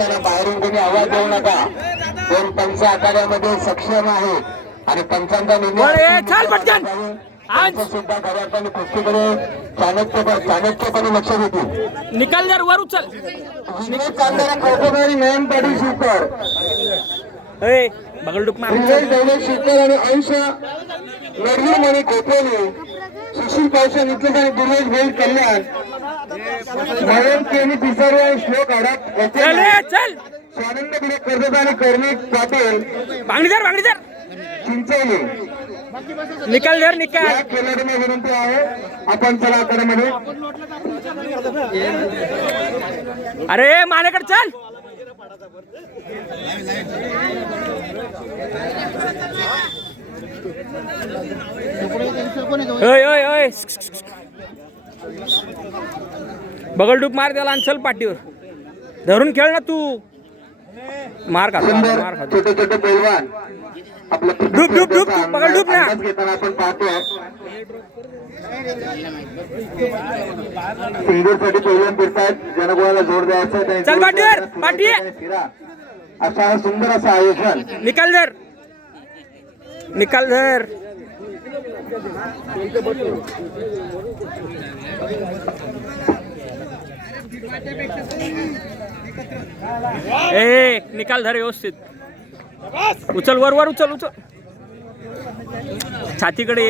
असताना बाहेरून कोणी आवाज देऊ नका. कोण पंच आखाड्यामध्ये सक्षम आहे आणि पंचांचा निर्णय सुद्धा खऱ्या कुस्तीकडे चाणक्यपणे लक्ष देतील. निकाल जर वर उचल चालणारा कोकोनरी नयन पाटील शिवकर, बगलडुक मार दौलत शिवकर आणि अंश नडवीरमणी कोपोली, सुशील पावसा निकलेश आणि दुर्वेश भैल कल्याण, मयंक केनी पिसारे आणि श्लोक आडाप स्वानंद बिडे कर्जत आणि कर्णिक पाटील बांगडीधर चिंचवली. निकाल जर निकाल या खेळाडूंना विनंती आहे आपण चला आखाड्यामध्ये. अरे माझ्याकडे चल. बगलडूक मार त्याला आणि चल पाठीवर धरून खेळ ना तू. मार का छोटे छोटे पैलवान आपलं बगलडूक ना घेताना आपण पाहतो. सिंगरसाठी पैलवान फिरतात, ज्यांना कोणाला जोर द्यायचा चल पाठीवर पाठी असा सुंदर असं आयोजन. निकाल धर निकाल धर व्यवस्थित. उचल वर उचल छातीकडे.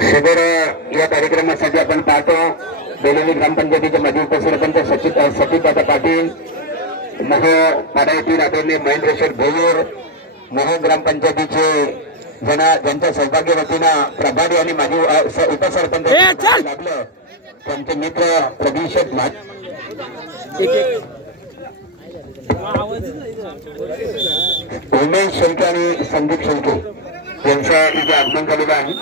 शिबिर या कार्यक्रमासाठी आपण पाहतो. बेलोली ग्रामपंचायतीचे माजी उपसरपंच सचिनदादा पाटील, मोह पाडा येथील आदरणीय महेंद्र शेठ भोयर, मोह ग्रामपंचायतीचे ज्यांच्या सौभाग्यवतीनं प्रभारी आणि माजी उपसरपंच लागलं त्यांचे मित्र प्रदीश उमेश शेळके आणि संदीप शेळके यांचं इथे आगमन झालेलं आहे.